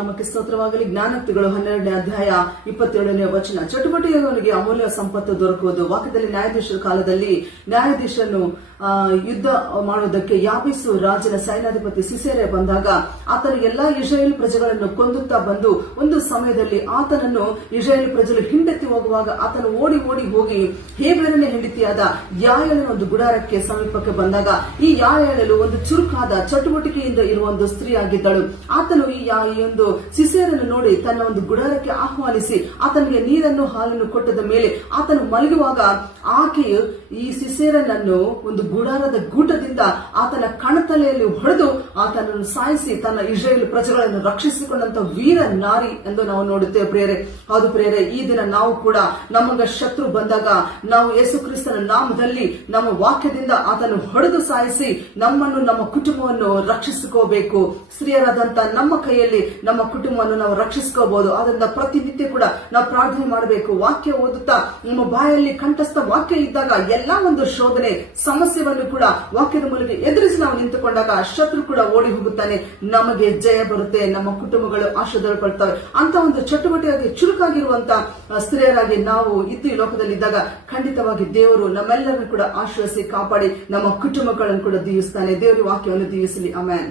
ನಾಮಕ್ಕೆ ಸ್ತೋತ್ರವಾಗಲಿ. ಜ್ಞಾನೋಕ್ತಿಗಳು 12ನೇ ಅಧ್ಯಾಯ 27ನೇ ವಚನ. ಚಟುವಟಿಕೆಯವನಿಗೆ ಅಮೂಲ್ಯ ಸಂಪತ್ತು ದೊರಕುವುದು. ವಾಕ್ಯದಲ್ಲಿ ನ್ಯಾಯಾಧೀಶರ ಕಾಲದಲ್ಲಿ ನ್ಯಾಯಾಧೀಶನು ಯುದ್ಧ ಮಾಡುವುದಕ್ಕೆ ಯಾಬೀಸು ರಾಜನ ಸೈನ್ಯಾಧಿಪತಿ ಸಿಸೇರ ಬಂದಾಗ ಆತನು ಎಲ್ಲಾ ಇಸ್ರಾಯೇಲ್ ಪ್ರಜೆಗಳನ್ನು ಕೊಂದುತ್ತಾ ಬಂದು ಒಂದು ಸಮಯದಲ್ಲಿ ಆತನನ್ನು ಇಸ್ರಾಯೇಲ್ ಪ್ರಜೆಗಳು ಹಿಂಡೆತ್ತಿ ಹೋಗುವಾಗ ಆತನು ಓಡಿ ಹೋಗಿ ಹೇಬೆರನ ಹೆಂಡತಿಯಾದ ಯಾಯೇಲನ ಒಂದು ಗುಡಾರಕ್ಕೆ ಸಮೀಪಕ್ಕೆ ಬಂದಾಗ ಈ ಯಾಯೇಲಳು ಒಂದು ಚುರುಕಾದ ಚಟುವಟಿಕೆಯಿಂದ ಇರುವ ಒಂದು ಸ್ತ್ರೀ ಆಗಿದ್ದಳು. ಆತನು ಈ ಒಂದು ಸಿಸೇರನ್ನು ನೋಡಿ ತನ್ನ ಒಂದು ಗುಡಾರಕ್ಕೆ ಆಹ್ವಾನಿಸಿ ಆತನಿಗೆ ನೀರನ್ನು ಹಾಲನ್ನು ಕೊಟ್ಟದ ಮೇಲೆ ಆತನು ಮಲಗುವಾಗ ಆಕೆಯು ಈ ಸಿಸೇರನನ್ನು ಒಂದು ಗುಡಾರದ ಗೂಟದಿಂದ ಆತನ ಕಣತಲೆಯಲ್ಲಿ ಹೊಡೆದು ಆತನನ್ನು ಸಾಯಿಸಿ ತನ್ನ ಇಸ್ರಾಯೇಲ್ ಪ್ರಜೆಗಳನ್ನು ರಕ್ಷಿಸಿಕೊಂಡಂತ ವೀರ ನಾರಿ ಎಂದು ನಾವು ನೋಡುತ್ತೇವೆ ಪ್ರಿಯರೇ. ಹೌದು ಪ್ರಿಯರೇ, ಈ ದಿನ ನಾವು ಕೂಡ ನಮಗ ಶತ್ರು ಬಂದಾಗ ನಾವು ಯೇಸು ಕ್ರಿಸ್ತನ ನಾಮದಲ್ಲಿ ನಮ್ಮ ವಾಕ್ಯದಿಂದ ಆತನು ಹೊಡೆದು ಸಾಯಿಸಿ ನಮ್ಮನ್ನು ನಮ್ಮ ಕುಟುಂಬವನ್ನು ರಕ್ಷಿಸಿಕೋಬೇಕು. ಸ್ತ್ರೀಯರಾದಂತ ನಮ್ಮ ಕೈಯಲ್ಲಿ ನಮ್ಮ ಕುಟುಂಬವನ್ನು ನಾವು ರಕ್ಷಿಸಿಕೋಬಹುದು. ಅದರಿಂದ ಪ್ರತಿನಿತ್ಯ ಕೂಡ ನಾವು ಪ್ರಾರ್ಥನೆ ಮಾಡಬೇಕು. ವಾಕ್ಯ ಓದುತ್ತಾ ನಮ್ಮ ಬಾಯಲ್ಲಿ ಕಂಠಸ್ಥ ವಾಕ್ಯ ಇದ್ದಾಗ ಎಲ್ಲಾ ಒಂದು ಶೋಧನೆ ಸಮಸ್ಯೆಯನ್ನು ಕೂಡ ವಾಕ್ಯದ ಮೂಲಕ ಎದುರಿಸಿ ನಾವು ನಿಂತುಕೊಂಡಾಗ ಶತ್ರು ಕೂಡ ಓಡಿ ಹೋಗುತ್ತಾನೆ, ನಮಗೆ ಜಯ ಬರುತ್ತೆ, ನಮ್ಮ ಕುಟುಂಬಗಳು ಆಶೀರ್ವಾದಪಡ್ತವೆ. ಅಂತ ಒಂದು ಚಟುವಟಿಕೆಯಾಗಿ ಚುರುಕಾಗಿರುವಂತ ಸ್ತ್ರೀಯರಾಗಿ ನಾವು ಈ ಲೋಕದಲ್ಲಿ ಇದ್ದಾಗ ಖಂಡಿತವಾಗಿ ದೇವರು ನಮ್ಮೆಲ್ಲರನ್ನು ಕೂಡ ಆಶ್ರಯಿಸಿ ಕಾಪಾಡಿ ನಮ್ಮ ಕುಟುಂಬಗಳನ್ನು ಕೂಡ ದೀವಿಸ್ತಾನೆ. ದೇವರ ವಾಕ್ಯವನ್ನು ದೀವಿಸಲಿ. ಆಮೆನ್.